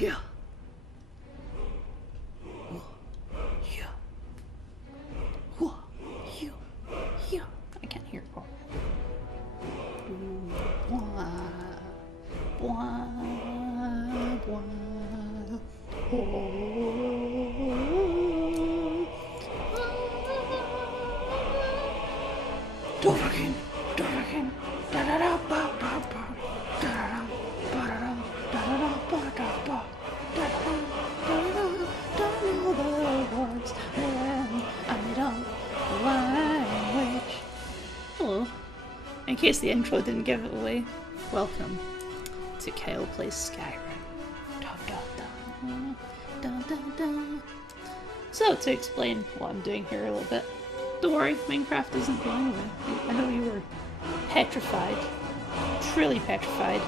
Yeah. Yeah. Yeah. Yeah. I can't hear it. Dovahkiin, Dovahkiin, da da da ba ba ba, da da da ba da da ba da da ba da da know the words and I don't language. Hello. In case the intro didn't give it away, welcome to Kyle Plays Skyrim. Da da da da da da. So to explain what I'm doing here a little bit. Don't worry, Minecraft isn't going away. I know you were petrified. Truly petrified.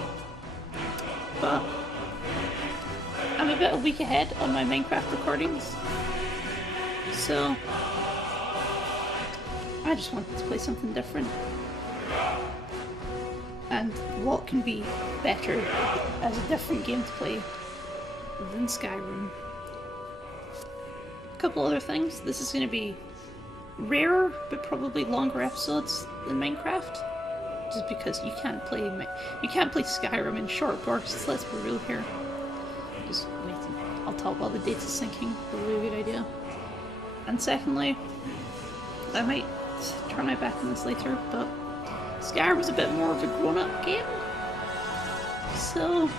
But I'm a week ahead on my Minecraft recordings. So I just wanted to play something different. And what can be better as a different game to play than Skyrim? A couple other things. This is going to be rarer, but probably longer episodes than Minecraft, just because you can't play Skyrim in short bursts. Let's be real here. Just wait, I'll talk while the data's syncing. Probably a good idea. And secondly, I might turn my back on this later, but Skyrim was a bit more of a grown-up game, so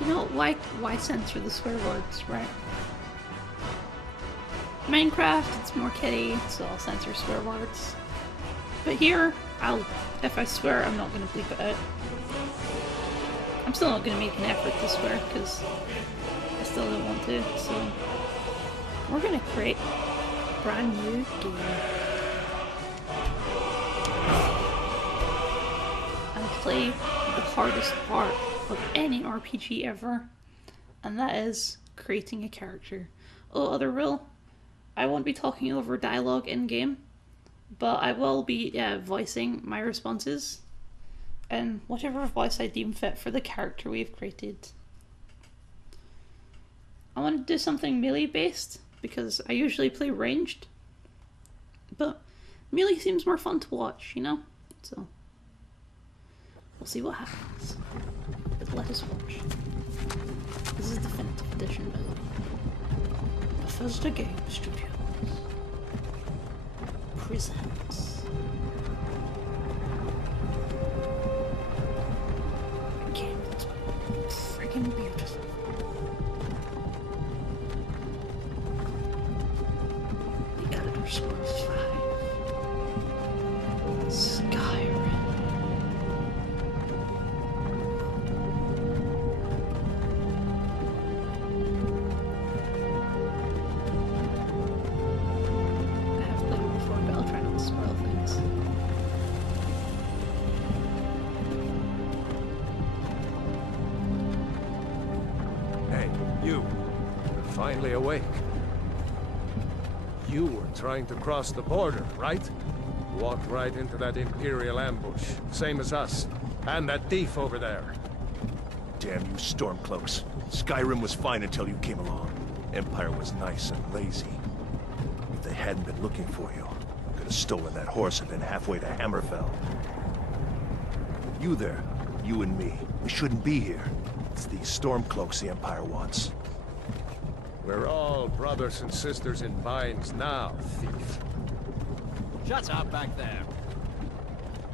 you know why censor the swear words, right? Minecraft, it's more kiddie, so I'll censor swear words. But here, if I swear, I'm not going to bleep it out. I'm still not going to make an effort to swear, because I still don't want to, so we're going to create a brand new game. And play the hardest part of any RPG ever, and that is creating a character. Oh, other rule. I won't be talking over dialogue in-game, but I will be voicing my responses in whatever voice I deem fit for the character we've created. I want to do something melee-based, because I usually play ranged, but melee seems more fun to watch, you know? So, we'll see what happens. But let us watch. This is Definitive Edition, by the way. Bethesda Game Studios presents a game that's friggin' beautiful. The Elder Scrolls V Skyrim. Finally awake. You were trying to cross the border, right? Walked right into that Imperial ambush, same as us. And that thief over there. Damn you Stormcloaks. Skyrim was fine until you came along. Empire was nice and lazy. If they hadn't been looking for you, I could have stolen that horse and been halfway to Hammerfell. You there, you and me, we shouldn't be here. It's these Stormcloaks the Empire wants. We're all brothers and sisters in binds now, thief. Shut up back there.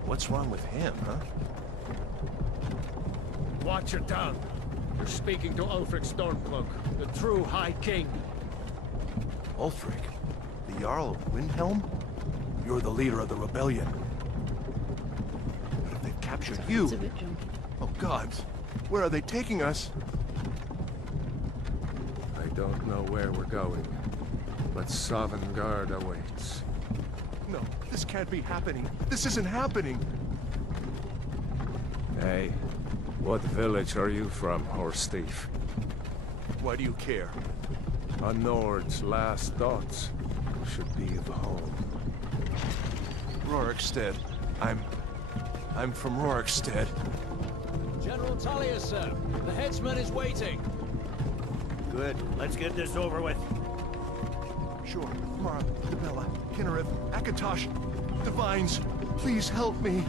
What's wrong with him, huh? Watch your tongue. You're speaking to Ulfric Stormcloak, the true High King. Ulfric? The Jarl of Windhelm? You're the leader of the rebellion. But if they've captured you... Oh gods, where are they taking us? I don't know where we're going, but Sovngarde awaits. No, this can't be happening. This isn't happening. Hey, what village are you from, horse thief? Why do you care? A Nord's last thoughts should be of home. Rorikstead. I'm from Rorikstead. General Tullius, sir. The headsman is waiting. Good. Let's get this over with. Sure, Mara, Debella, Kinnereth, Akatosh, Divines, please help me.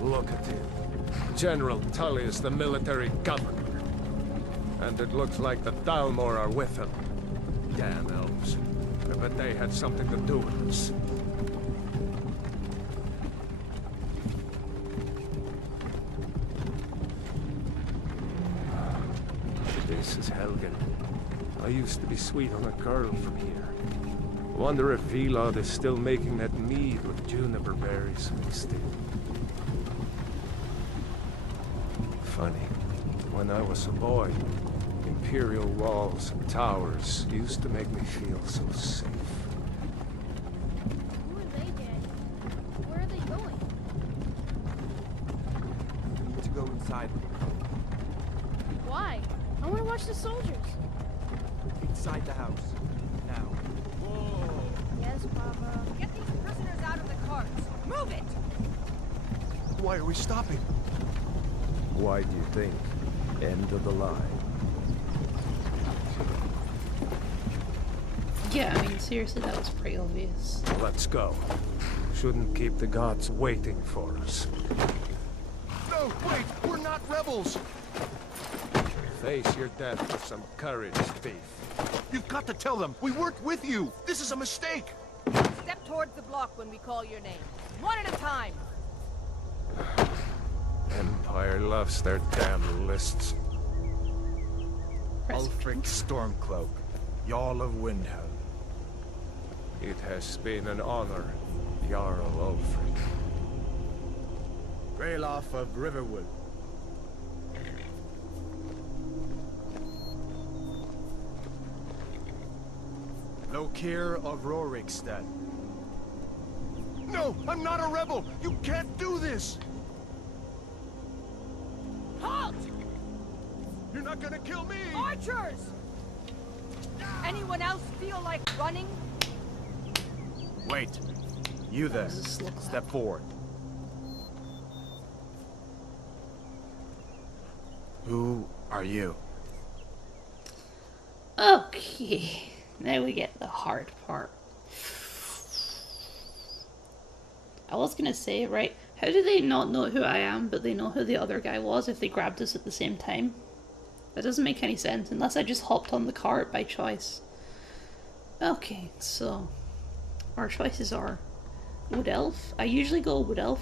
Look at him. General Tullius, the military governor. And it looks like the Dalmor are with him. Damn elves. I bet they had something to do with this. This is Helgen. I used to be sweet on a girl from here. Wonder if Velod is still making that mead with juniper berries mixed in. Funny. When I was a boy, Imperial walls and towers used to make me feel so safe. Who are they, Daddy? Where are they going? We need to go inside. Why? I want to watch the soldiers. Inside the house. Now. Yes, Papa. Get these prisoners out of the carts. Move it! Why are we stopping? Why do you think? End of the line. Yeah, I mean, seriously, that was pretty obvious. Let's go. Shouldn't keep the gods waiting for us. No, wait, we're not rebels. Face your death with some courage, thief. You've got to tell them, we worked with you. This is a mistake. Step towards the block when we call your name. One at a time. Empire loves their damn lists. Ulfric Stormcloak, Jarl of Windhelm. It has been an honor, Jarl Ulfric. Greyloff of Riverwood. Lokir of Rorikstead. No, I'm not a rebel. You can't do this. Halt! You're not gonna kill me. Archers! Anyone else feel like running? Wait. You there. Does this look like? Step forward. Who are you? Okay, now we get the hard part. I was gonna say, right, how do they not know who I am, but they know who the other guy was if they grabbed us at the same time? That doesn't make any sense, unless I just hopped on the cart by choice. Okay, so our choices are Wood Elf. I usually go Wood Elf.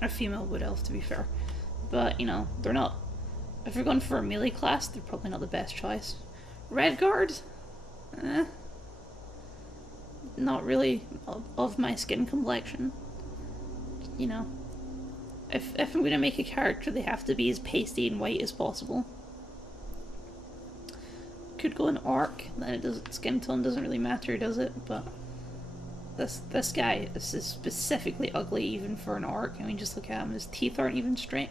A female Wood Elf, to be fair. But, you know, they're not... If you're going for a melee class, they're probably not the best choice. Redguard? Not really of my skin complexion. You know. If I'm going to make a character, they have to be as pasty and white as possible. Could go an orc, then it does, skin tone doesn't really matter, does it? But this guy is specifically ugly even for an orc. I mean, just look at him, his teeth aren't even straight.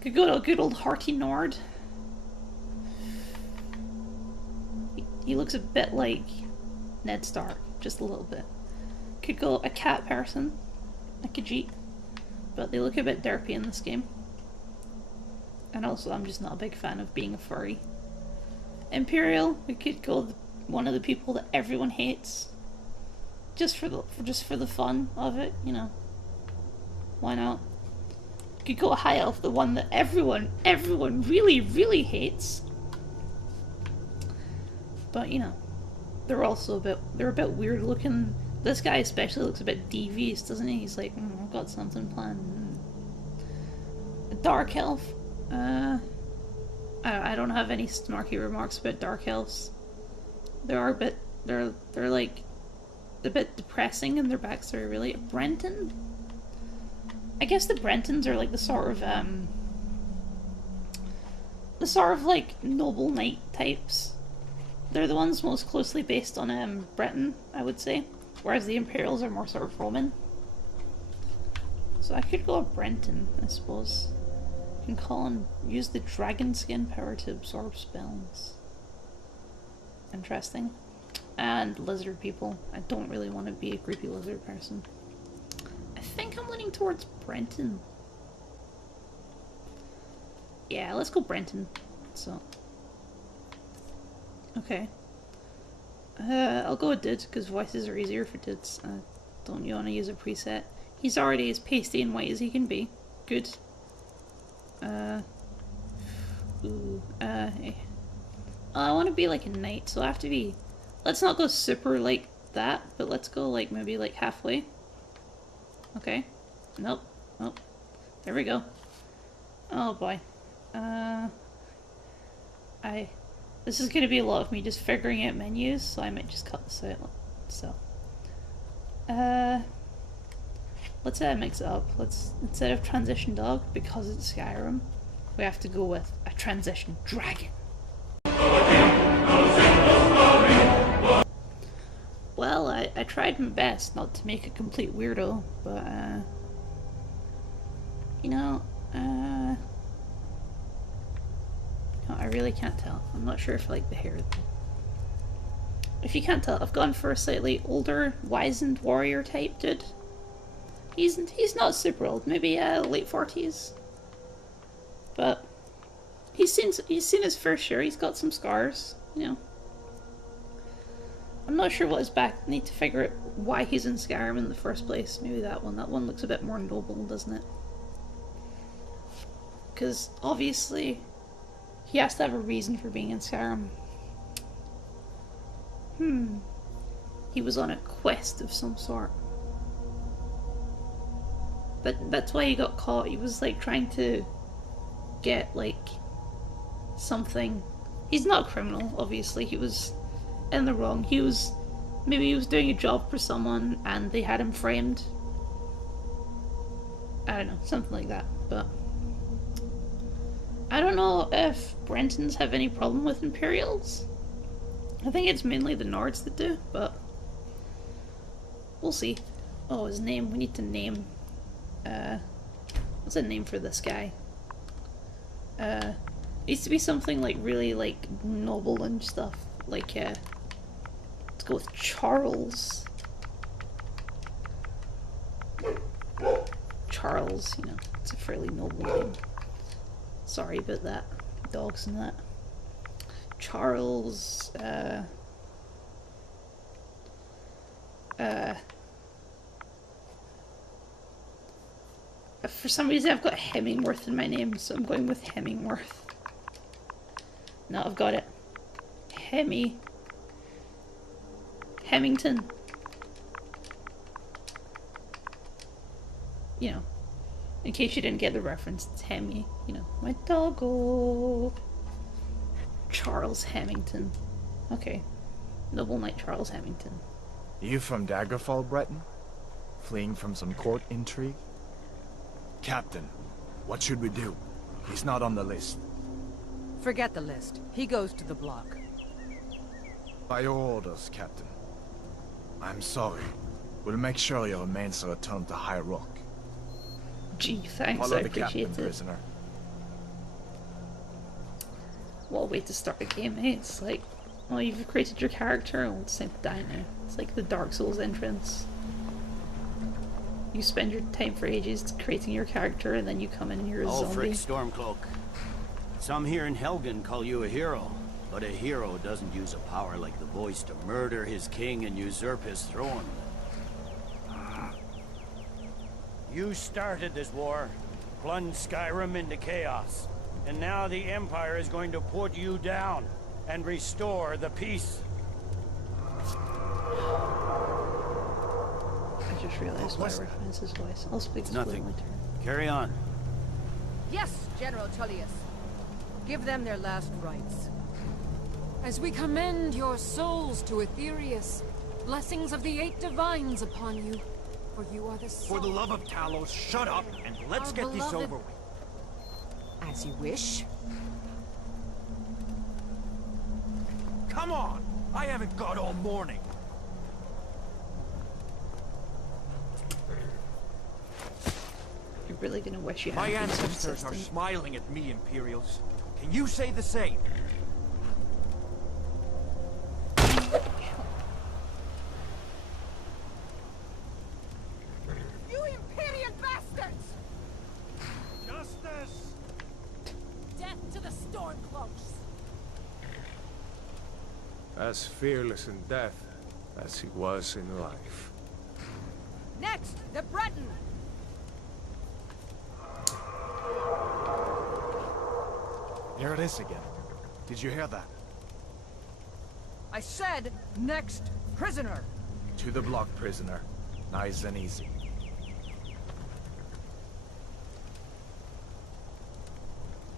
Could go to a good old hearty Nord. He looks a bit like Ned Stark, just a little bit. Could go a cat person, like a Jeep, but they look a bit derpy in this game. And also, I'm just not a big fan of being a furry. Imperial, we could go one of the people that everyone hates, just for the fun of it, you know. Why not? Could go a high elf, the one that everyone really, really hates. But you know, they're also a bit weird looking. This guy especially looks a bit devious, doesn't he? He's like, I've got something planned. A dark elf. I don't have any snarky remarks about dark elves. They're like a bit depressing in their backstory, really. Brenton? I guess the Brentons are like the sort of like noble knight types. They're the ones most closely based on Breton, I would say. Whereas the Imperials are more sort of Roman. So I could go with Brenton, I suppose. I can call and use the dragon skin power to absorb spells. Interesting. And lizard people. I don't really want to be a creepy lizard person. I think I'm leaning towards Brenton. Yeah, let's go Brenton. So. Okay. I'll go with Did, because voices are easier for Dids. Don't you want to use a preset? He's already as pasty and white as he can be. Good. I want to be like a knight, so I have to be... Let's not go super like that, but let's go like maybe like halfway. Okay. Nope. Oh. There we go. Oh boy. This is gonna be a lot of me just figuring out menus, so I might just cut this out. So. Let's mix it up. Let's, instead of transition dog, because it's Skyrim, we have to go with a transition dragon. Well, I tried my best not to make a complete weirdo, but, you know, I really can't tell. I'm not sure if I like the hair. If you can't tell, I've gone for a slightly older, wizened warrior type dude. He's not super old, maybe late 40s. But he's seen his fair share. He's got some scars, you know. I'm not sure what his back. Need to figure out why he's in Skyrim in the first place. Maybe that one. That one looks a bit more noble, doesn't it? Because obviously he has to have a reason for being in Skyrim. He was on a quest of some sort. But that's why he got caught. He was like trying to get like something. He's not a criminal, obviously. He was in the wrong. Maybe he was doing a job for someone and they had him framed. I don't know, something like that. But I don't know if Brentons have any problem with Imperials. I think it's mainly the Nords that do, but we'll see. Oh, his name. We need to name. What's a name for this guy? Needs to be something like really like noble and stuff. Like let's go with Charles. Charles, you know, it's a fairly noble name. Sorry about that. Dogs and that. Charles, for some reason I've got Hemingworth in my name, so I'm going with Hemingworth. No, I've got it. Hemington. You know, in case you didn't get the reference, it's Hemi. You know, my doggo. Charles Hemington. Okay. Noble Knight Charles Hemington. You from Daggerfall, Breton? Fleeing from some court intrigue? Captain, what should we do? He's not on the list. Forget the list. He goes to the block. By your orders, Captain. I'm sorry. We'll make sure your remains are returned to High Rock. Gee, thanks, Follow I the appreciate captain, it. prisoner. What a way to start a game, eh? It's like, oh, you've created your character, and it's time to die now. It's like the Dark Souls entrance. You spend your time for ages creating your character, and then you come in and you're a zombie. Ulfric Stormcloak. Some here in Helgen call you a hero, but a hero doesn't use a power like the voice to murder his king and usurp his throne. You started this war, plunged Skyrim into chaos, and now the Empire is going to put you down and restore the peace. I just realized why I recognized his voice. I'll speak this Nothing. my turn. Carry on. Yes, General Tullius. Give them their last rites. As we commend your souls to Aetherius, blessings of the 8 divines upon you, for you are the For the love of Talos, shut up and let's Our get this beloved- over with. As you wish. Come on! I haven't got all morning. You're really gonna wish you My hadn't been so ancestors are insistent. smiling at me, Imperials. Can you say the same? You As fearless in death as he was in life. Next, the Breton! There it is again. Did you hear that? I said, next prisoner! To the block, prisoner. Nice and easy.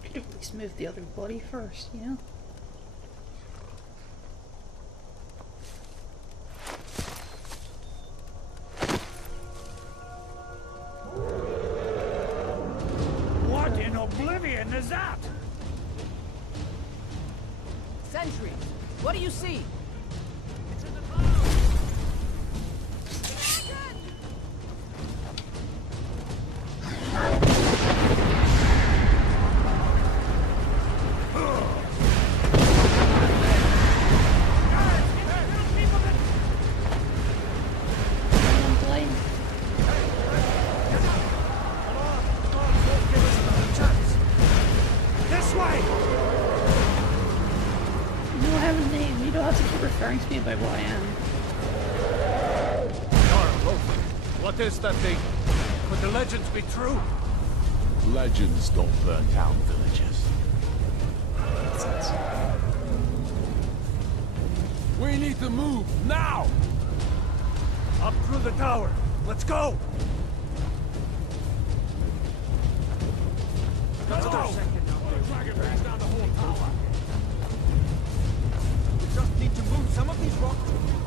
Could have at least moved the other body first, you know? What in oblivion is that? Sentries, what do you see? Referring to me by what I am. What is that thing? Could the legends be true? Legends don't burn down villages. We need to move, now! Up through the tower. Let's go! Let's go! Dragon brings down the whole tower. We just need to move some of these rocks.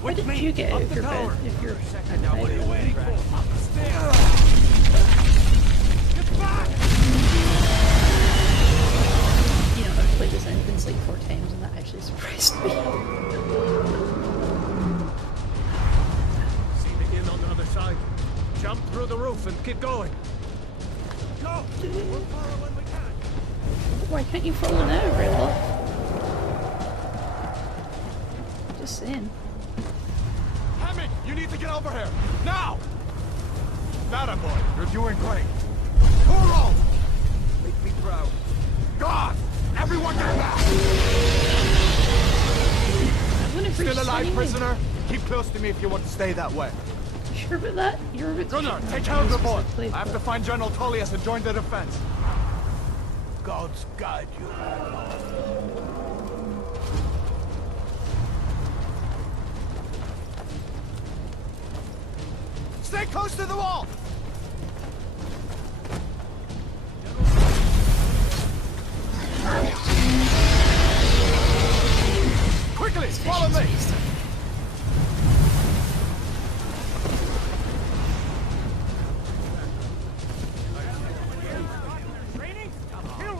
Why didn't you get out of your bed if you're Now what are you waiting for? Up the stairs! Get back! You know, I've played this Infinite like 4 times and that actually surprised me. See the inn on the other side. Jump through the roof and keep going. Go! We'll follow when we can. Why can't you follow now, Rilla? Just saying. Hemming, you need to get over here! Now! That boy, you're doing great. Toro! Make me proud. God! Everyone get back! Still alive, prisoner? Keep close to me if you want to stay that way. You sure about that? You're a bit... Gunnar, take care of the boy. I have to find General Tullius and join the defense. Gods guide you. Stay close to the wall! Quickly, follow me!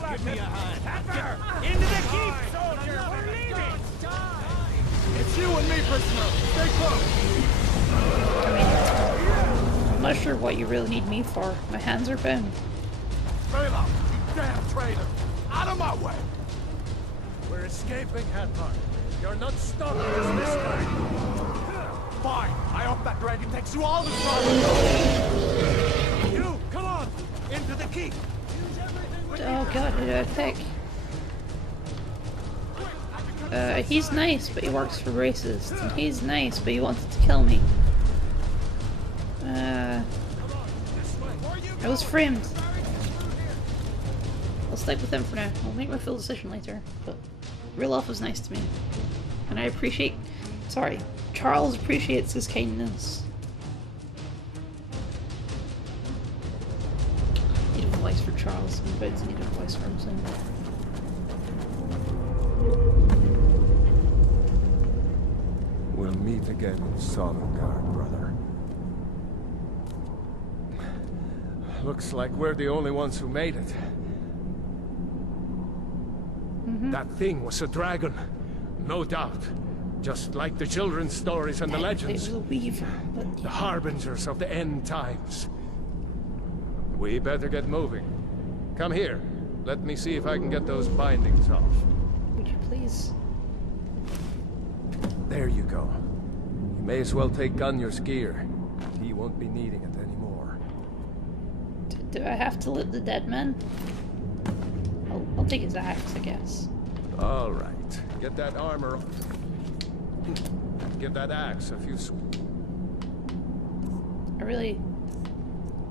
Give me a hand. Pepper! Into the keep, soldier! We're leaving! It's you and me, prisoner. Stay close. I'm not sure what you really need me for. My hands are bound. Bela, you damn traitor! Out of my way! We're escaping, Hadmar. You're not stopping us this time. Fine. I hope that dragon takes you all the trouble. You, come on! Into the keep! Oh god, who do I pick? He's nice, but he works for racists. And he's nice, but he wanted to kill me. I was framed. I'll stick with him for now. I'll make my full decision later. But Riloff was nice to me. And I appreciate... Sorry. Charles appreciates his kindness. Need a voice for Charles. I'm about to need a voice for him soon. We'll meet again in Sovngarde, brother. Looks like we're the only ones who made it. That thing was a dragon. No doubt. Just like the children's stories and the legends. It was a weaver, but... The harbingers of the end times. We better get moving. Come here. Let me see if I can get those bindings off. Would you please? There you go. You may as well take Gunnar's gear. He won't be needing it anymore. Do I have to loot the dead man? I'll take his axe, I guess. All right. Get that armor on. Give that axe a few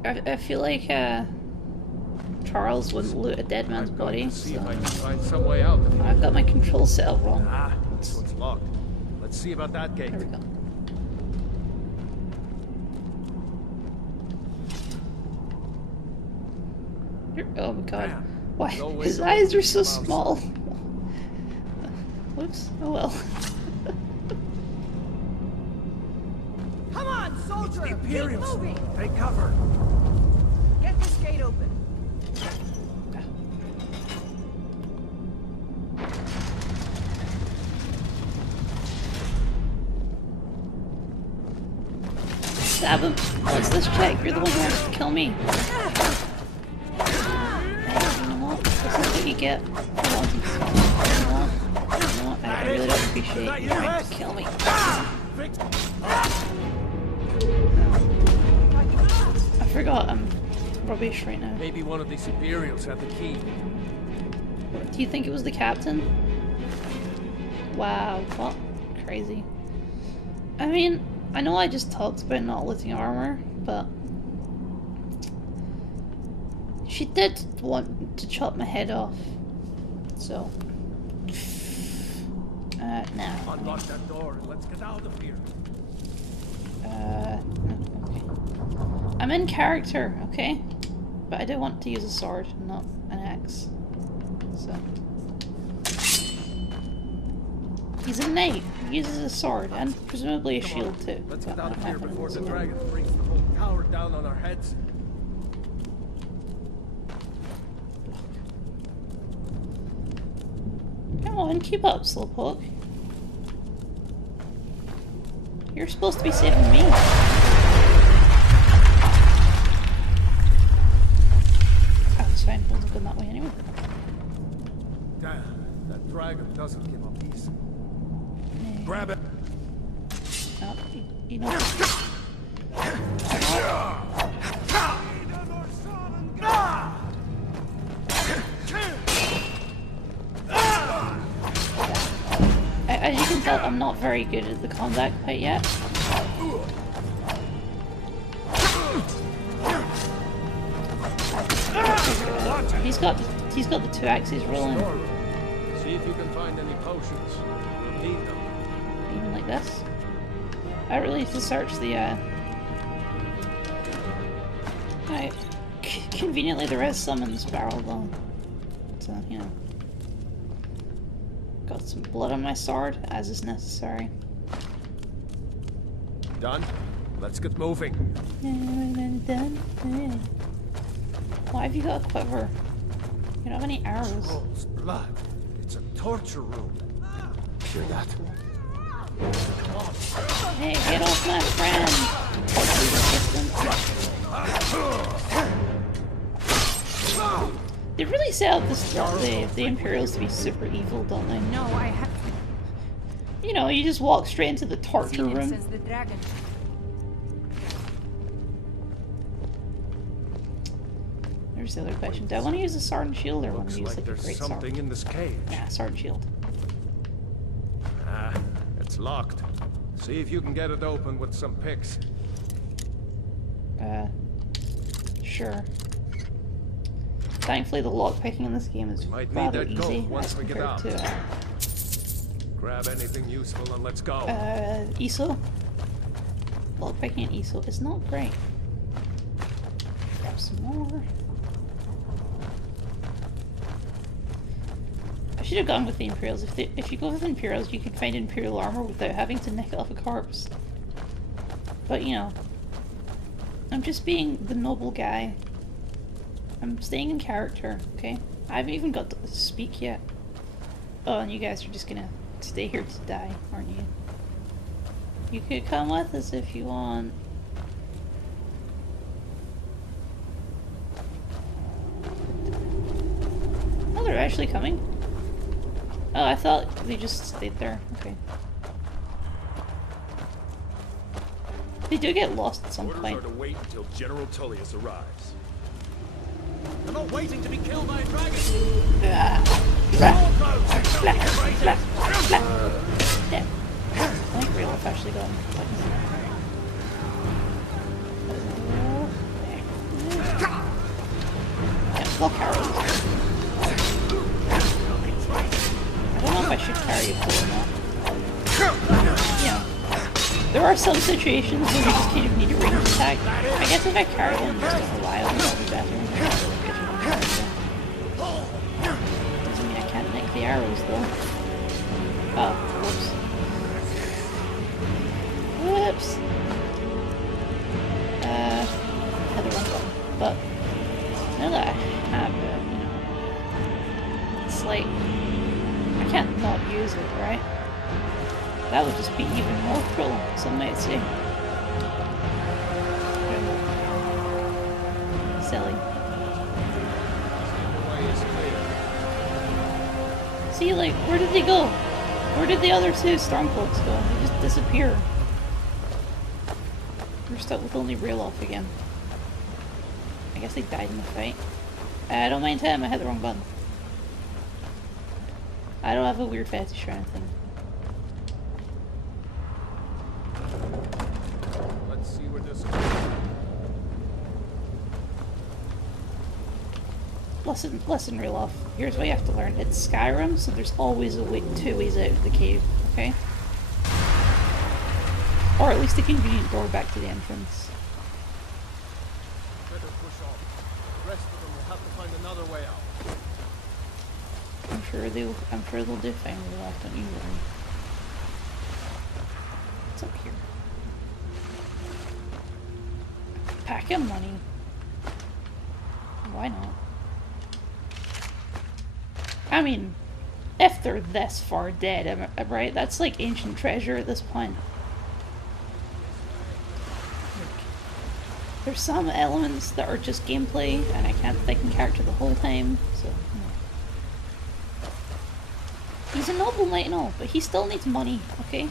I feel like Charles wouldn't loot a dead man's body, see so if I can find some way out. I've got my control set up wrong. Ah, this one's locked. Let's see about that gate. There we go. Oh my god. Why? No way His to eyes open are so his mouth. small. Whoops. Oh well. Come on, soldier! Keep Imperials. moving! Take cover. Get this gate open. Stab him. What's this check? You're the one who wants to kill me. Hey, you know what? This is what you get for wanting to kill me. You know what? I really don't appreciate you trying to kill me. I forgot I'm rubbish right now. Maybe one of these Imperials had the key. Do you think it was the captain? Wow, what? Crazy. I mean, I know I just talked about not looting armor, but she did want to chop my head off, so nah. Unlock that door and let's get out of here. Okay. I'm in character, okay? But I do want to use a sword, not an axe. So he's a knight. He uses a sword and presumably a shield too. Let's but get I out of don't here have one, before the so- dragon brings the whole tower down on our heads. Come on, keep up, Slowpoke. You're supposed to be saving me. Oh, it's fine. We'll go that way anyway. Damn, that dragon doesn't give up easy. Grab it. Oh, you know. As you can tell, I'm not very good at the combat quite yet. He's got the two axes rolling. See if you can find any potions. We'll need them. Even like this. I really need to search the Right. Conveniently there is some in this barrel though. So, you know. Got some blood on my sword, as is necessary. Done? Let's get moving. Why have you got a quiver? You don't have any arrows. Trolls' blood. It's a torture room. Hear that? Hey, get off my friend! They really set up the Imperials to be super evil, don't they? No, I have You know, you just walk straight into the torture seen him room. since the dragon. There's the other question. Do I want to use a sword and shield or want Looks to use like like a there's great something sword? in this cage. Nah, sword and shield. Ah, it's locked. See if you can get it open with some picks. Sure. Thankfully, the lockpicking in this game is Might need rather that gold easy once as we get compared out. to Grab anything useful and let's go. ISO. Lockpicking and ISO is not great. Grab some more. I should have gone with the Imperials. If you go with Imperials, you can find Imperial armor without having to nick it off a corpse. But you know, I'm just being the noble guy. I'm staying in character, okay? I haven't even got to speak yet. Oh, and you guys are just gonna stay here to die, aren't you? You could come with us if you want. Oh, they're actually coming? Oh, I thought they just stayed there. Okay. They do get lost at some Orders point. are to wait until General Tullius arrives. I'm not waiting to be killed by a dragon. Blah, blah, blah, blah. There. I think Relof actually got him. Yeah, still carry. I don't know if I should carry a pool or not. Yeah. There are some situations where you just kind of need a range attack. I guess if I carry him just a while, it'll be better. Doesn't mean I can't nick the arrows though. Oh, whoops. Whoops. Had the wrong button. But now that I have it, you know, it's like I can't not use it, right? That would just be even more cruel, some might say. Silly. See, like, where did they go? Where did the other two Stormcloaks go? They just disappear. We're stuck with only Relof again. I guess they died in the fight. I don't mind him, I hit the wrong button. I don't have a weird fetish or anything. Let's see where this goes. Listen, Relof. Here's what you have to learn. It's Skyrim, so there's always a way, two ways out of the cave, okay? Or at least a convenient door back to the entrance. Better push on. The rest of them will have to find another way out. I'm sure they'll do fine, Relof, don't you worry. What's up here? Pack of money. Why not? I mean, if they're this far dead, right? That's like ancient treasure at this point. There's some elements that are just gameplay, and I can't think in character the whole time, so... He's a noble knight and all, but he still needs money, okay?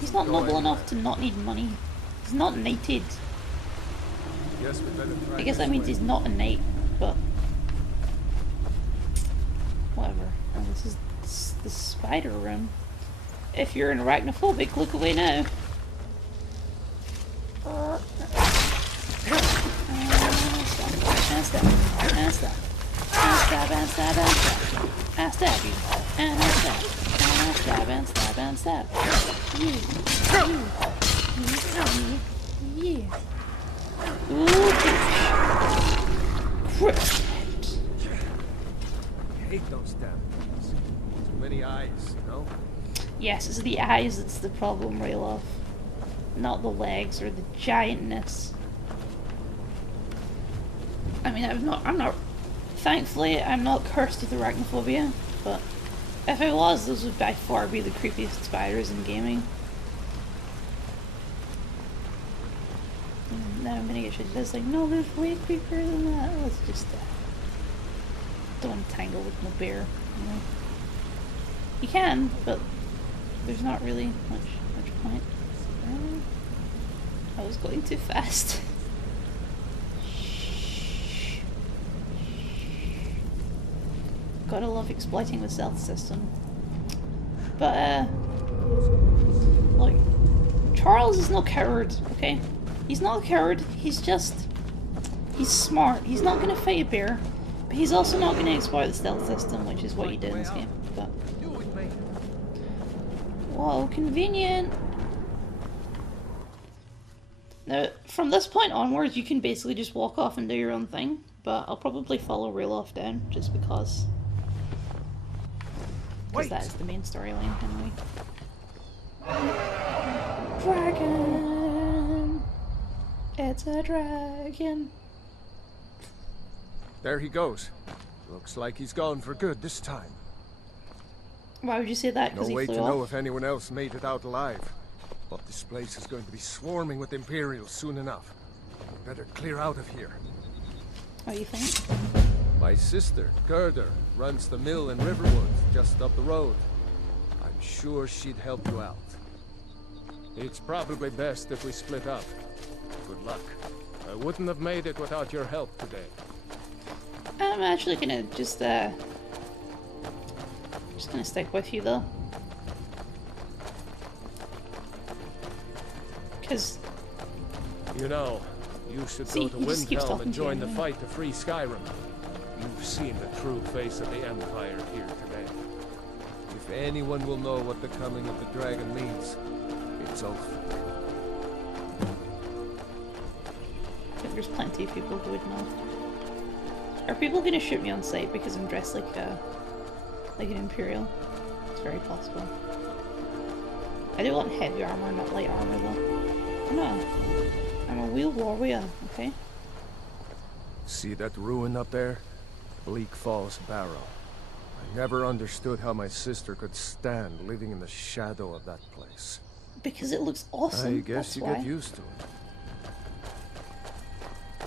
He's not noble enough to not need money. He's not knighted. I guess that means he's not a knight, but... Whatever. And this is the spider room. If you're an arachnophobic, look away now. And stab. And stab. And stab. And stab. And stab. And stab you. And stab. And stab. And stab. And stab. Yeah. Ooh, bitch. I hate those damn things. Too many eyes, you know? Yes, it's the eyes that's the problem, Relof. Not the legs or the giantness. I mean, thankfully, I'm not cursed with arachnophobia, but if I was, those would by far be the creepiest spiders in gaming. And now I'm gonna get shit just like, no, there's way creepier than that. Let's just, don't entangle with my bear, you know? You can, but there's not really much point. I was going too fast. Gotta love exploiting the stealth system. But, look, Charles is no coward, okay? He's not a coward, he's smart. He's not gonna fight a bear, but he's also not gonna exploit the stealth system, which is what he did in this game. But, whoa, convenient. Now, from this point onwards, you can basically just walk off and do your own thing, but I'll probably follow Relof down, just because. Because that is the main storyline, anyway. Dragon! It's a dragon! There he goes. Looks like he's gone for good this time. Why would you say that? No way to know if anyone else made it out alive. But this place is going to be swarming with Imperials soon enough. Better clear out of here. What do you think? My sister, Gerda, runs the mill in Riverwood, just up the road. I'm sure she'd help you out. It's probably best if we split up. Good luck. I wouldn't have made it without your help today. I'm actually gonna just gonna stick with you though. Because You know, you should See, go to he just keeps Windhelm talking and to you join the anyway. fight to free Skyrim. You've seen the true face of the Empire here today. If anyone will know what the coming of the dragon means, it's Ulfric. there's plenty of people who would know. Are people going to shoot me on sight because I'm dressed like an Imperial? It's very possible. I do want heavy armor, not light armor though. No, I'm a real warrior, okay? See that ruin up there? Bleak Falls Barrow. I never understood how my sister could stand living in the shadow of that place. Because it looks awesome. I guess that's you why. get used to it.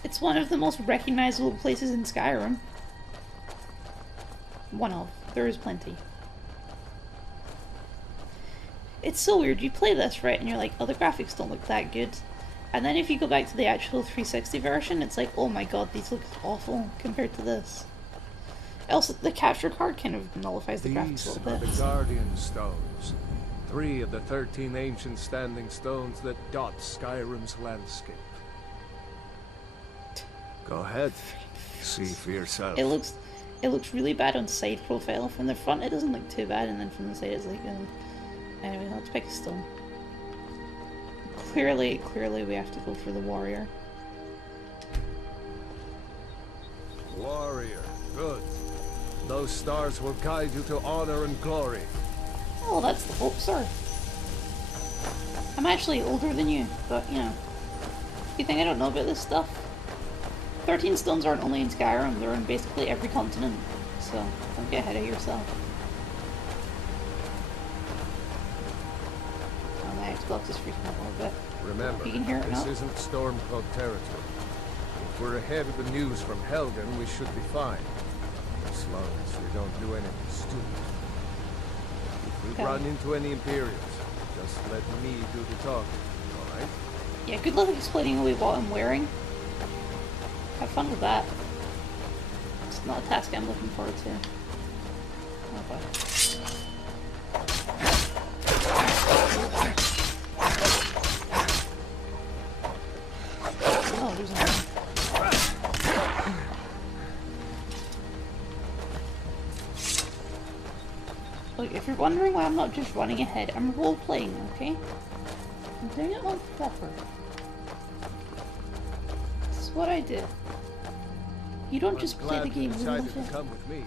It's one of the most recognizable places in Skyrim. One of. There is plenty. It's so weird. You play this, right, and you're like, oh, the graphics don't look that good. And then if you go back to the actual 360 version, it's like, oh my god, these look awful compared to this. Also, the capture card kind of nullifies the graphics a These little are bit. the Guardian Stones. 3 of the 13 ancient standing stones that dot Skyrim's landscape. Go ahead. See for yourself. It looks really bad on side profile. From the front, it doesn't look too bad, and then from the side, it's like, anyway, let's pick a stone. Clearly, we have to go for the warrior. Warrior. Good. Those stars will guide you to honor and glory. Oh, that's the hope, sir. I'm actually older than you, but, you know. You think I don't know about this stuff? 13 stones aren't only in Skyrim, they're in basically every continent. So, don't get ahead of yourself. Oh, my Xbox is freaking out a little bit. Remember, You can hear it this now? isn't Stormcloak territory. If we're ahead of the news from Helgen, we should be fine. As long as we don't do anything stupid. If we Okay. run into any Imperials, just let me do the talking, alright? Yeah, good luck explaining away what I'm wearing. Have fun with that. It's not a task I'm looking forward to. Okay. Oh, there's another one. Look, if you're wondering why I'm not just running ahead, I'm role-playing, okay? I'm doing it on proper. This is what I do. You don't just play the Glad you game, you decided live to it. come with me.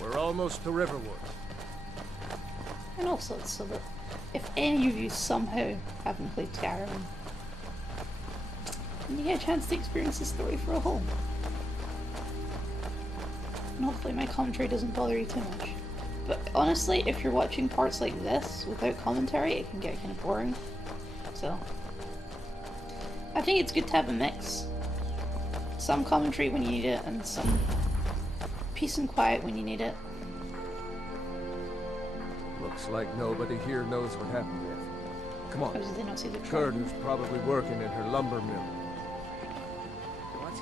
We're almost to Riverwood. And also, it's so that if any of you somehow haven't played Skyrim, then you get a chance to experience the story for a whole. And hopefully my commentary doesn't bother you too much. But honestly, if you're watching parts like this without commentary, it can get kind of boring. So, I think it's good to have a mix. Some commentary when you need it, and some peace and quiet when you need it. Looks like nobody here knows what happened yet. Come How on. did they not see the Kurd dragon? is probably working in her lumber mill. What?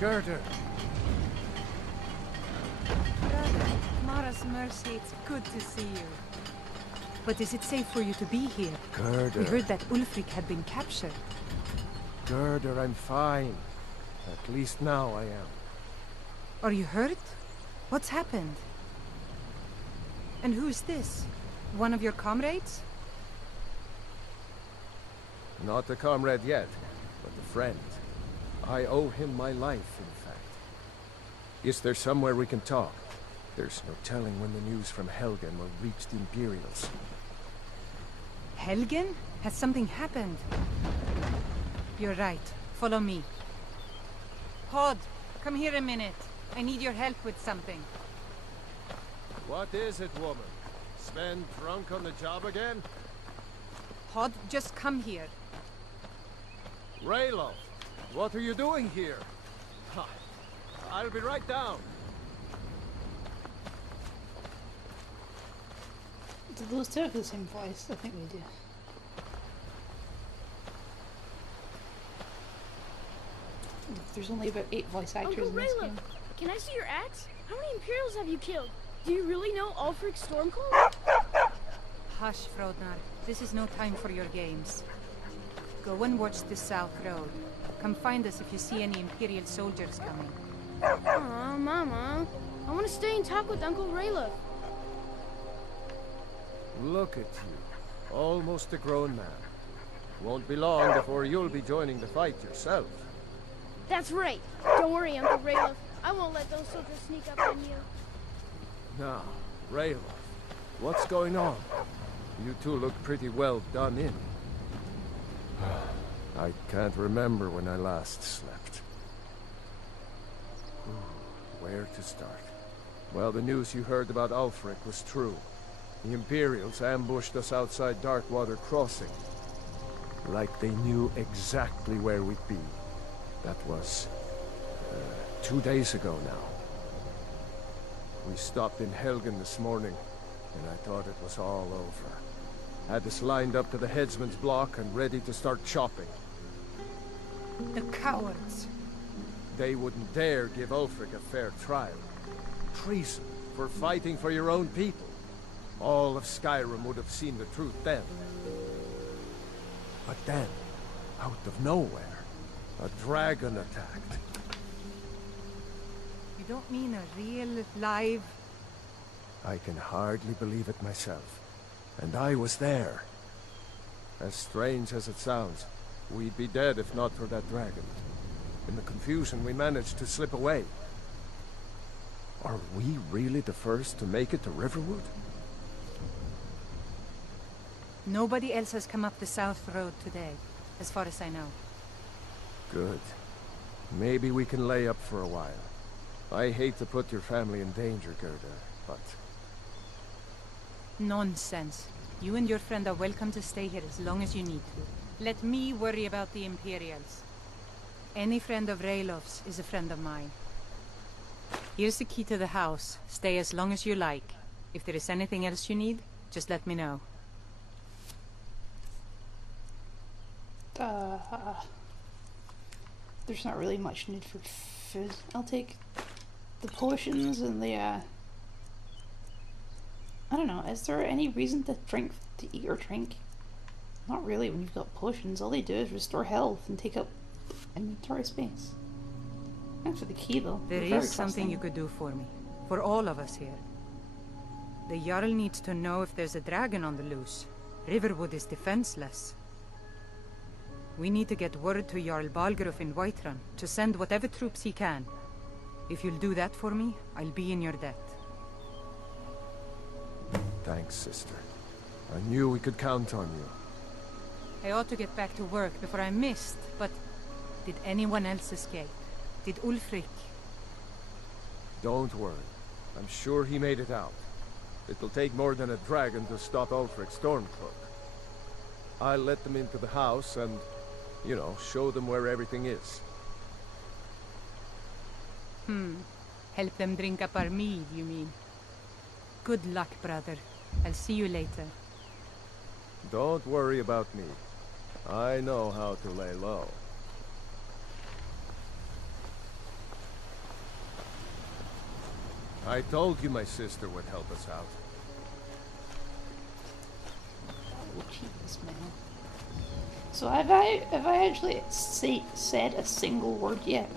Gerda! Mara's mercy, it's good to see you. But is it safe for you to be here? Gerda! We heard that Ulfric had been captured. Gerda, I'm fine. At least now I am. Are you hurt? What's happened? And who is this? One of your comrades? Not a comrade yet, but a friend. I owe him my life, in fact. Is there somewhere we can talk? There's no telling when the news from Helgen will reach the Imperials. Helgen? Has something happened? You're right. Follow me. Hod, come here a minute. I need your help with something. What is it, woman? Sven drunk on the job again? Hod, just come here. Raylo, what are you doing here? Ha, I'll be right down. Do those two have the same voice? I think we do. There's only about 8 voice actors in this game. Can I see your axe? How many Imperials have you killed? Do you really know Ulfric Stormcloak? Hush, Frodnar. This is no time for your games. Go and watch the South Road. Come find us if you see any Imperial soldiers coming. Aw, Mama. I want to stay and talk with Uncle Rayla. Look at you. Almost a grown man. Won't be long before you'll be joining the fight yourself. That's right. Don't worry, Uncle Rayla. I won't let those soldiers sneak up on you. Now, Rayla, what's going on? You two look pretty well done in. I can't remember when I last slept. Where to start? Well, the news you heard about Ulfric was true. The Imperials ambushed us outside Darkwater Crossing. Like they knew exactly where we'd be. That was 2 days ago now. We stopped in Helgen this morning, and I thought it was all over. Had us lined up to the headsman's block and ready to start chopping. The cowards. They wouldn't dare give Ulfric a fair trial. Treason for fighting for your own people. All of Skyrim would have seen the truth then. But then, out of nowhere, a dragon attacked. You don't mean a real, live... I can hardly believe it myself. And I was there. As strange as it sounds, we'd be dead if not for that dragon. In the confusion, we managed to slip away. Are we really the first to make it to Riverwood? Nobody else has come up the South Road today, as far as I know. Good. Maybe we can lay up for a while. I hate to put your family in danger, Gerda, but... Nonsense. You and your friend are welcome to stay here as long as you need to. Let me worry about the Imperials. Any friend of Raylof's is a friend of mine. Here's the key to the house. Stay as long as you like. If there is anything else you need, just let me know. There's not really much need for food. I'll take the potions and the, I don't know, is there any reason to eat or drink? Not really when you've got potions. All they do is restore health and take up inventory space. Thanks for the key though. There is something you could do for me. For all of us here. The Jarl needs to know if there's a dragon on the loose. Riverwood is defenseless. We need to get word to Jarl Balgruuf in Whiterun to send whatever troops he can. If you'll do that for me, I'll be in your debt. Thanks, sister. I knew we could count on you. I ought to get back to work before I missed, but did anyone else escape? Did Ulfric? Don't worry. I'm sure he made it out. It'll take more than a dragon to stop Ulfric Stormcloak. I'll let them into the house and, you know, show them where everything is. Help them drink up our mead, you mean? Good luck, brother. I'll see you later. Don't worry about me. I know how to lay low. I told you my sister would help us out. Oh, Jesus, man. So have I actually said a single word yet?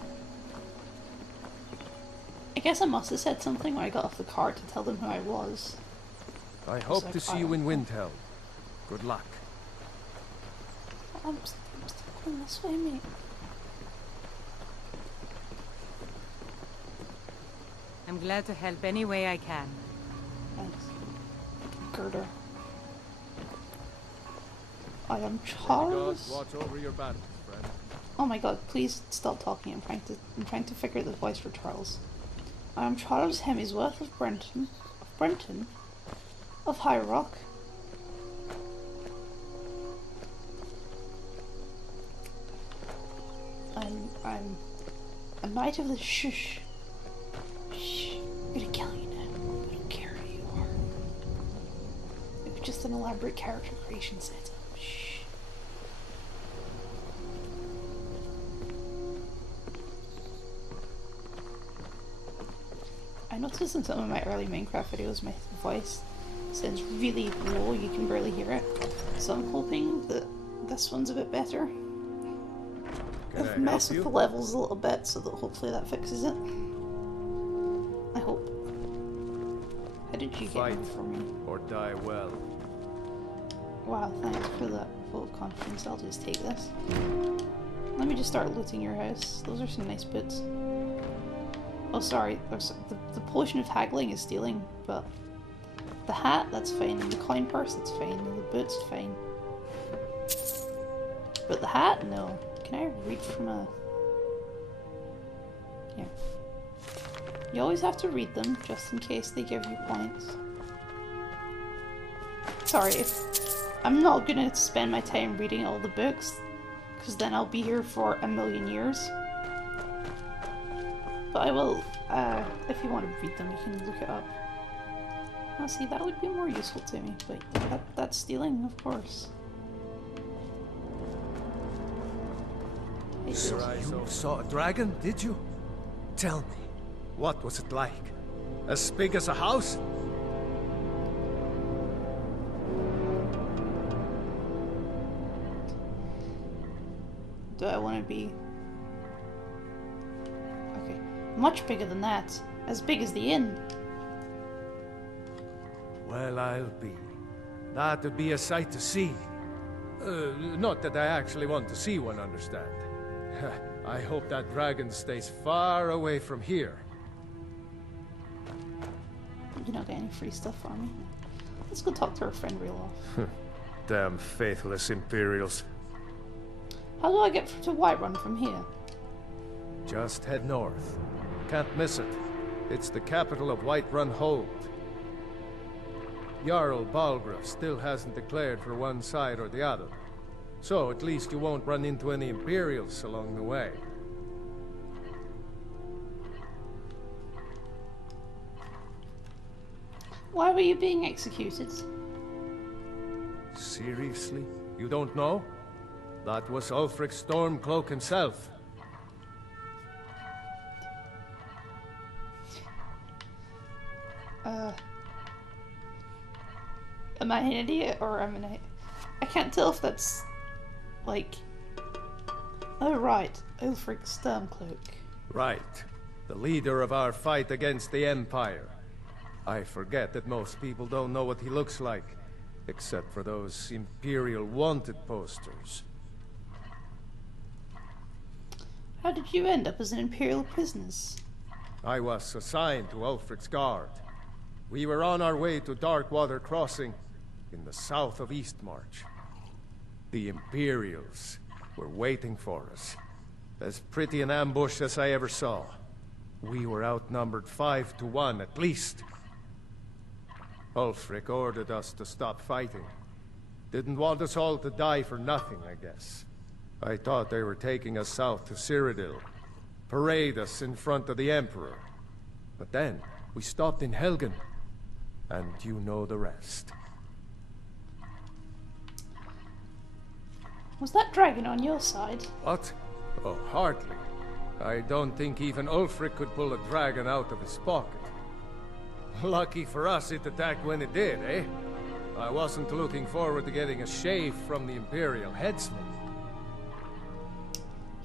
I guess I must have said something when I got off the car to tell them who I was. I hope to see you in Windhelm. Good luck. I'm still going this way, mate. I'm glad to help any way I can. Thanks. Girder. I am Charles. God, watch over your battles, friend. Oh my god, please stop talking. I'm trying to figure the voice for Charles. I am Charles Hemington of Brenton, of High Rock. I'm a knight of the shush. Shh, I'm gonna kill you now. I don't care who you are. just an elaborate character creation setup. Shh. I noticed in some of my early Minecraft videos my voice sounds really low, you can barely hear it. So I'm hoping that this one's a bit better. I've messed with the levels a little bit so that hopefully that fixes it. I hope. How did you get one for me? Or die well. Wow, thanks for that vote of confidence. I'll just take this. Let me just start looting your house. Those are some nice boots. Oh, sorry. The potion of haggling is stealing, but the hat, that's fine. And the coin purse, that's fine. And the boots, fine. But the hat, no. Can I read from a... Yeah. You always have to read them, just in case they give you points. Sorry, I'm not gonna spend my time reading all the books, because then I'll be here for a million years. But I will, if you want to read them, you can look it up. Now see, that would be more useful to me, but that's stealing, of course. So you saw a dragon, did you? Tell me, what was it like? As big as a house? Do I want to be... Okay, much bigger than that. As big as the inn. Well, I'll be. That'd be a sight to see. Not that I actually want to see one, understand. I hope that dragon stays far away from here. You don't get any free stuff for me. Let's go talk to our friend real off. Damn faithless Imperials. How do I get to Whiterun from here? Just head north. Can't miss it. It's the capital of Whiterun Hold. Jarl Balgruuf still hasn't declared for one side or the other. So at least you won't run into any Imperials along the way. Why were you being executed? Seriously? You don't know? That was Ulfric Stormcloak himself. Am I an idiot or am I can't tell if that's like... Oh right, Ulfric Stormcloak. Right. The leader of our fight against the Empire. I forget that most people don't know what he looks like, except for those Imperial wanted posters. How did you end up as an Imperial prisoner? I was assigned to Ulfric's guard. We were on our way to Darkwater Crossing, in the south of Eastmarch. The Imperials were waiting for us. As pretty an ambush as I ever saw. We were outnumbered 5 to 1 at least. Ulfric ordered us to stop fighting. Didn't want us all to die for nothing, I guess. I thought they were taking us south to Cyrodiil. Parade us in front of the Emperor. But then, we stopped in Helgen. And you know the rest. Was that dragon on your side? What? Oh, hardly. I don't think even Ulfric could pull a dragon out of his pocket. Lucky for us it attacked when it did, eh? I wasn't looking forward to getting a shave from the Imperial headsman.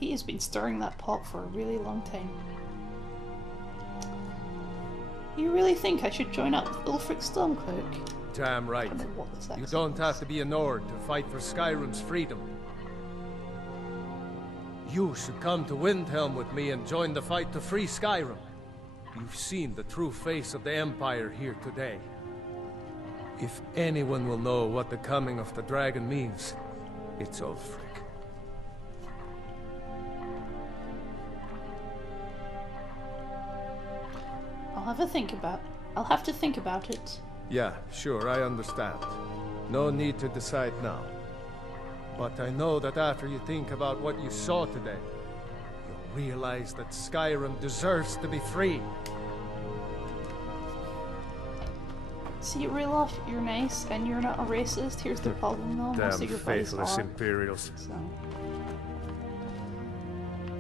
He has been stirring that pot for a really long time. You really think I should join up with Ulfric Stormcloak? Damn right. You don't have to be a Nord to fight for Skyrim's freedom. You should come to Windhelm with me and join the fight to free Skyrim. You've seen the true face of the Empire here today. If anyone will know what the coming of the dragon means, it's Ulfric. I'll have to think about it. Yeah, sure, I understand. No need to decide now. But I know that after you think about what you saw today, you'll realize that Skyrim deserves to be free. See, Riloff, you're nice and you're not a racist. Here's the problem though, most Damn of your buddies faithless are. Imperials. So.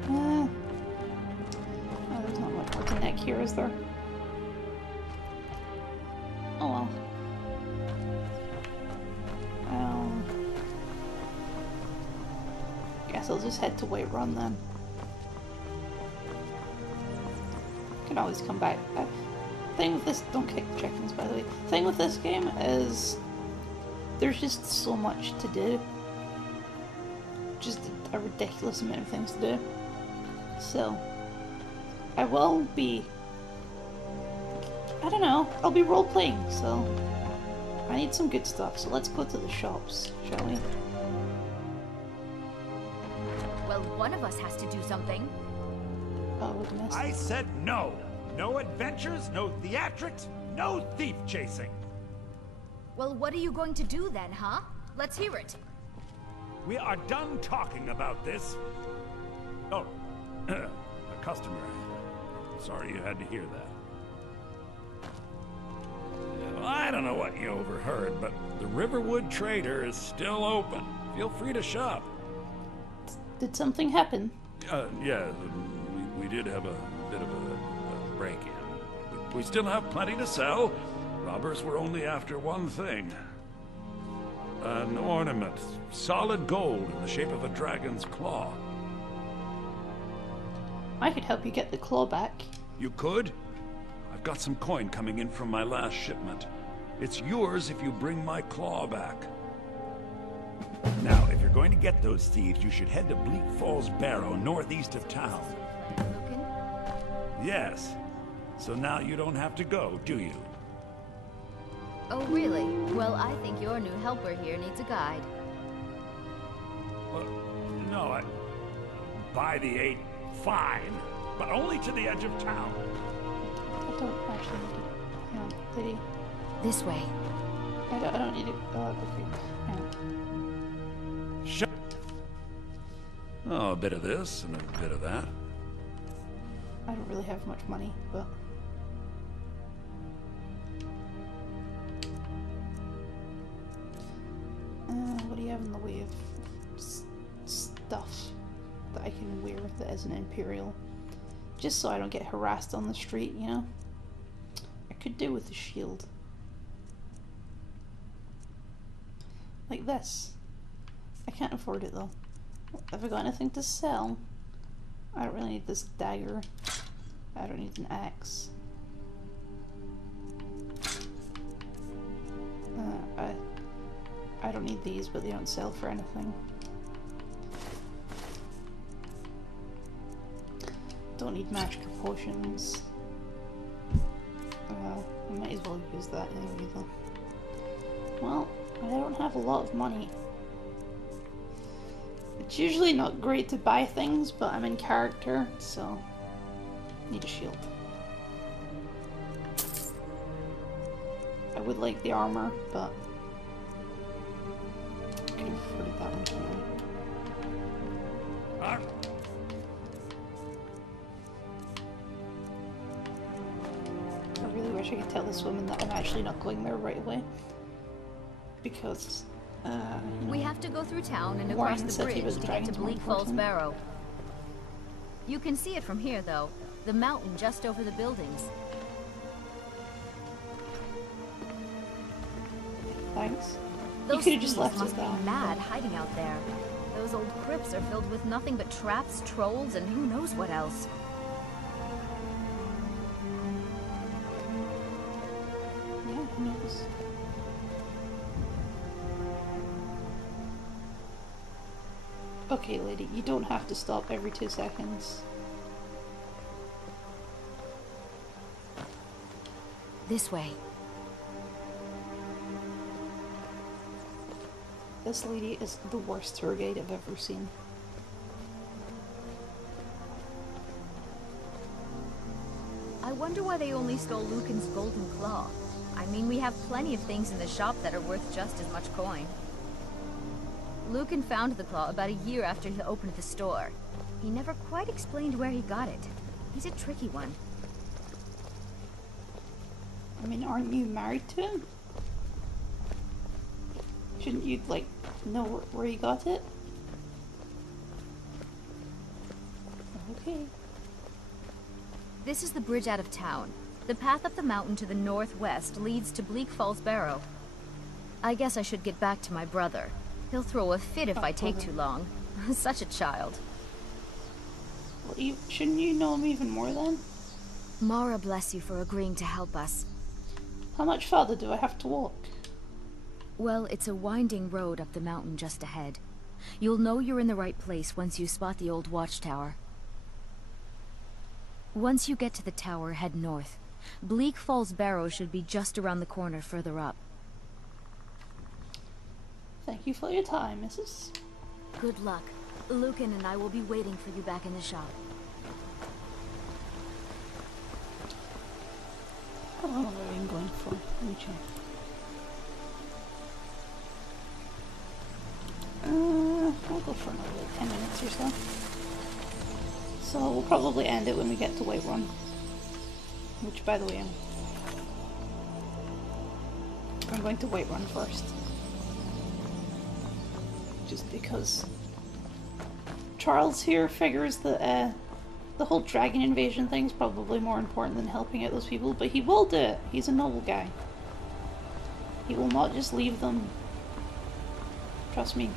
Oh, there's not much more to neck here, is there? Oh well. Guess I'll just head to Whiterun then. Can always come back. Thing with this, don't kick chickens by the way. Thing with this game is there's just so much to do. Just a ridiculous amount of things to do. So I will be, I don't know, I'll be role playing, so I need some good stuff. So let's go to the shops, shall we? Well, one of us has to do something. Oh, goodness. I said no. No adventures, no theatrics, no thief chasing. Well, what are you going to do then, huh? Let's hear it. We are done talking about this. Oh, a customer. Sorry you had to hear that. Well, I don't know what you overheard, but the Riverwood Trader is still open. Feel free to shop. Did something happen? Yeah, we did have a bit of a break-in. We still have plenty to sell. Robbers were only after one thing. An ornament, solid gold in the shape of a dragon's claw. I could help you get the claw back. You could? I've got some coin coming in from my last shipment. It's yours if you bring my claw back. Now, if you're going to get those thieves, you should head to Bleak Falls Barrow, northeast of town. Lucan? Yes. So now you don't have to go, do you? Oh, really? Well, I think your new helper here needs a guide. Well, no, by the 8, fine. But only to the edge of town. I don't actually need it. Hang on, did he? This way. I don't need it. Okay. Hang on. Oh, a bit of this and a bit of that. I don't really have much money, but... what do you have in the way of stuff that I can wear that isn't Imperial? Just so I don't get harassed on the street, you know? I could do with a shield. Like this. I can't afford it though. Have I got anything to sell? I don't really need this dagger. I don't need an axe. I don't need these, but they don't sell for anything. Don't need magical potions. Well, I might as well use that anyway though. Well, I don't have a lot of money. It's usually not great to buy things, but I'm in character, so need a shield. I would like the armor, but I could have afforded that one too. I really wish I could tell this woman that I'm actually not going there right away, because you know, we have to go through town and across the bridge to get to Bleak Falls Barrow. You can see it from here, though. The mountain just over the buildings. Thanks. Those you could have just thieves left must it be there. mad hiding out there. Those old crypts are filled with nothing but traps, trolls, and who knows what else. Yeah, who knows? Okay, lady, you don't have to stop every 2 seconds. This way. This lady is the worst tour guide I've ever seen. I wonder why they only stole Lucan's golden claw. I mean, we have plenty of things in the shop that are worth just as much coin. Lucan found the claw about a year after he opened the store. He never quite explained where he got it. He's a tricky one. I mean, aren't you married to him? Shouldn't you, like, know where you got it? Okay. This is the bridge out of town. The path up the mountain to the northwest leads to Bleak Falls Barrow. I guess I should get back to my brother. He'll throw a fit if I take too long. Such a child. Well, shouldn't you know him even more then? Mara bless you for agreeing to help us. How much farther do I have to walk? Well, it's a winding road up the mountain just ahead. You'll know you're in the right place once you spot the old watchtower. Once you get to the tower, head north. Bleak Falls Barrow should be just around the corner further up. Thank you for your time, Mrs. Good luck. Lucan and I will be waiting for you back in the shop. How long have I been going for? Let me check. We'll go for another like 10 minutes or so. So we'll probably end it when we get to Whiterun. Which, by the way, I'm going to Whiterun first. Just because Charles here figures that the whole dragon invasion thing is probably more important than helping out those people, but he will do it. He's a noble guy. He will not just leave them. Trust me.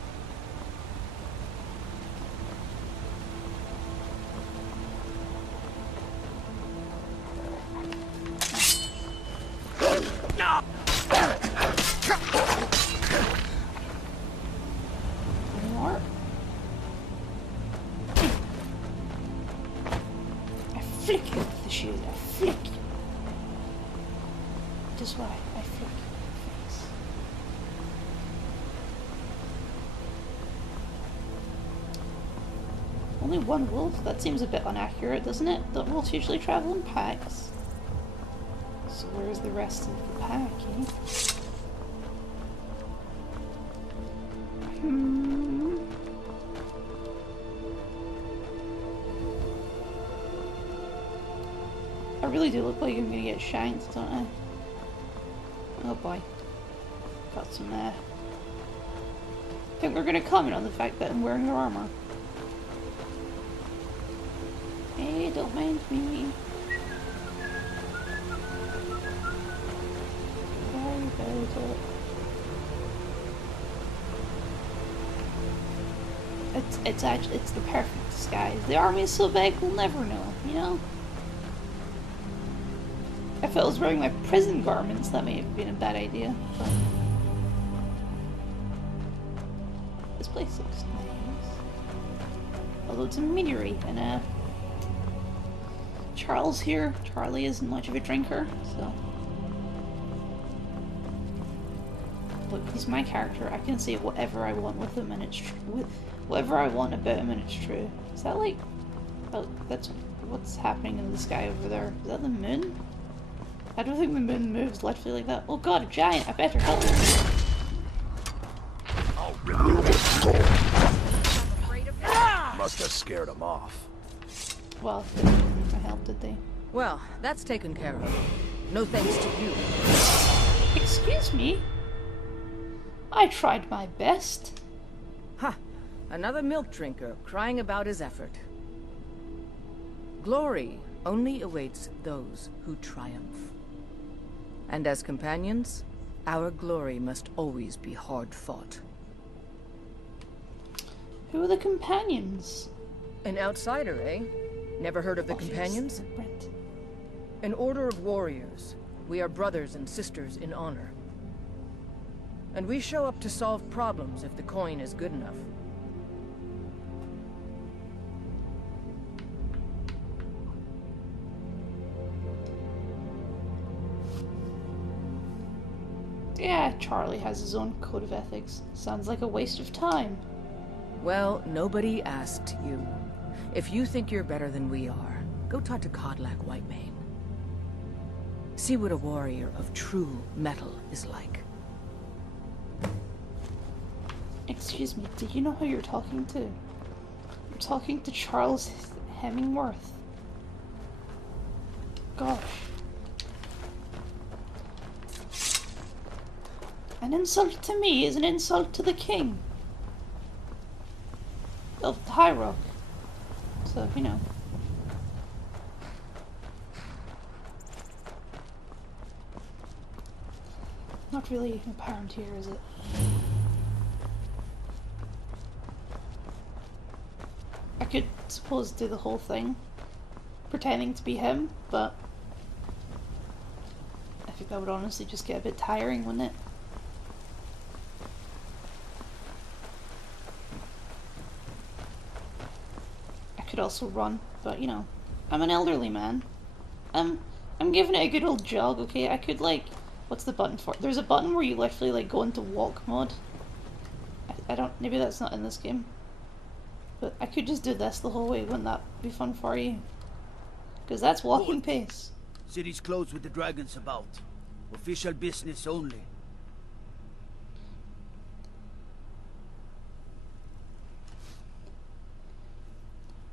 Only one wolf? That seems a bit inaccurate, doesn't it? Don't wolves usually travel in packs? So where's the rest of the pack, eh? I really do look like I'm gonna get shanked, don't I? Oh boy. Got some I think we're gonna comment on the fact that I'm wearing their armor. Hey, don't mind me. It's the perfect disguise. The army is so big we'll never know, you know? If I was wearing my prison garments, that may have been a bad idea. But this place looks nice. Although it's a meadery, and Charles here. Charlie isn't much of a drinker, so. Look, he's my character. I can say whatever I want with him, and it's true. Whatever I want about him, and it's true. Is that like? Oh, that's what's happening in the sky over there. Is that the moon? I don't think the moon moves literally like that. Oh god, a giant! I better help him. Must have scared him off. Well, they didn't need my help, did they? Well, that's taken care of. No thanks to you. Excuse me? I tried my best. Ha! Another milk drinker crying about his effort. Glory only awaits those who triumph. And as companions, our glory must always be hard fought. Who are the companions? An outsider, eh? Never heard of the companions? An order of warriors. We are brothers and sisters in honor. And we show up to solve problems if the coin is good enough. Yeah, Charlie has his own code of ethics. Sounds like a waste of time. Well, nobody asked you. If you think you're better than we are, go talk to Codlac Whitemane. See what a warrior of true metal is like. Excuse me, do you know who you're talking to? You're talking to Charles Hemingworth. Gosh. An insult to me is an insult to the king of the High Rock. So, you know. Not really apparent here, is it? I could suppose do the whole thing pretending to be him, but I think that would honestly just get a bit tiring, wouldn't it? I could also run, but you know, I'm an elderly man. I'm giving it a good old jog, okay? I could like, what's the button for? There's a button where you literally like go into walk mode. I don't, maybe that's not in this game. But I could just do this the whole way, wouldn't that be fun for you? Because that's walking pace. City's closed with the dragons about. Official business only.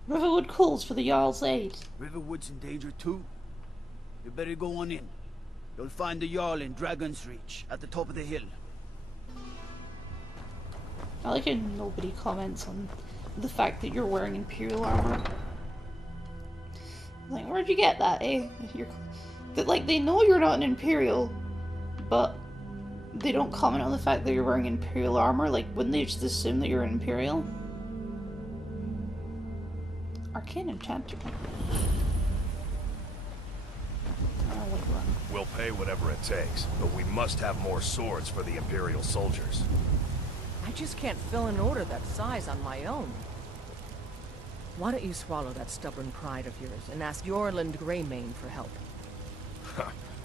Riverwood calls for the Jarl's aid. Riverwood's in danger too. You better go on in. You'll find the Jarl in Dragon's Reach, at the top of the hill. I like how nobody comments on the fact that you're wearing Imperial armor. Like, where'd you get that, eh? That, like, they know you're not an Imperial, but they don't comment on the fact that you're wearing Imperial armor. Like, wouldn't they just assume that you're an Imperial? Arcane Enchanter. We'll pay whatever it takes, but we must have more swords for the Imperial soldiers. I just can't fill an order that size on my own. Why don't you swallow that stubborn pride of yours and ask Yorland Greymane for help?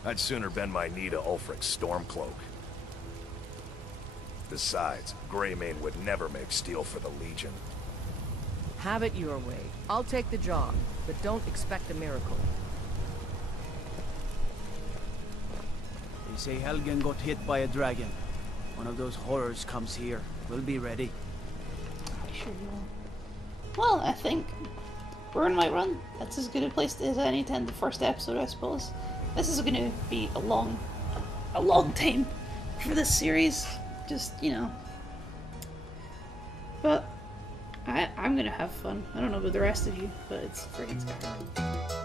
I'd sooner bend my knee to Ulfric's Stormcloak. Besides, Greymane would never make steel for the Legion. Have it your way. I'll take the job, but don't expect a miracle. They say Helgen got hit by a dragon. One of those horrors comes here. We'll be ready. I sure you will. Well, I think we're in my run. That's as good a place as any to end the first episode, I suppose. This is going to be a long time for this series. Just, you know. But I'm going to have fun. I don't know about the rest of you, but it's friggin' Skyrim.